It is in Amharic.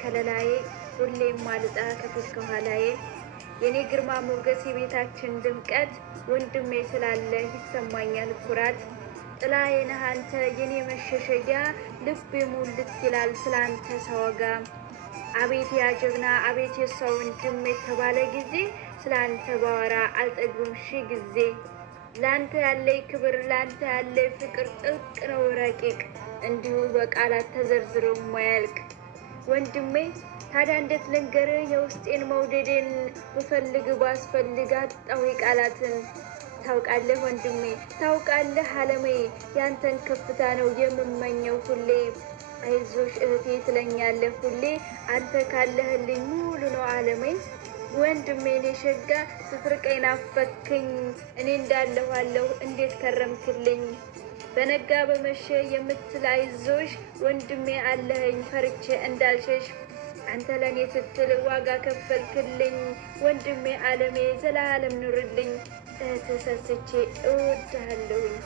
ከለላዬ ሁሌም ማልጣ ከፊት ከኋላዬ የኔ ግርማ ሞገስ የቤታችን ድምቀት ወንድሜ ስላለ ይሰማኛል ኩራት። ጥላዬ ነህ አንተ የኔ መሸሸጊያ ልቤ ሙልት ይላል ስላንተ ሳወጋ። አቤት ያ ጀግና አቤት የሷ ወንድም የተባለ ጊዜ ስላንተ ባወራ አልጠግብም ሺህ ጊዜ። ላንተ ያለኝ ክብር ላንተ ያለኝ ፍቅር ጥልቅ ነው ረቂቅ እንዲሁ በቃላት ተዘርዝሮ ማያልቅ። ወንድሜ ታዲያ እንዴት ልንገርህ የውስጤን መውደዴን ብፈልግ ባስፈልግ አጣሁ ቃላትን። ታውቃለህ ወንድሜ ታውቃለህ አለሜ ያንተን ከፍታ ነው የምመኘው ሁሌ። አይዞሽ እህቴ ትለኛለህ ሁሌ አንተ ካለህልኝ ሙሉ ነው አለሜ። ወንድሜ እኔ ሸጋ ስትርቀኝ ናፈከኝ እኔ እንዳለኋለሁ እንዴት ከረምክልኝ። በነጋ በመሸ የምትል አይዞሽ ወንድሜ አለኸኝ ፈርቼ እንዳልሸሽ። አንተ ለኔ ስትል ዋጋ ከፈልክልኝ ወንድሜ አለሜ ዘላለም ኑርልኝ። እህትህ ሰስቼ እወድሃለሁኝ።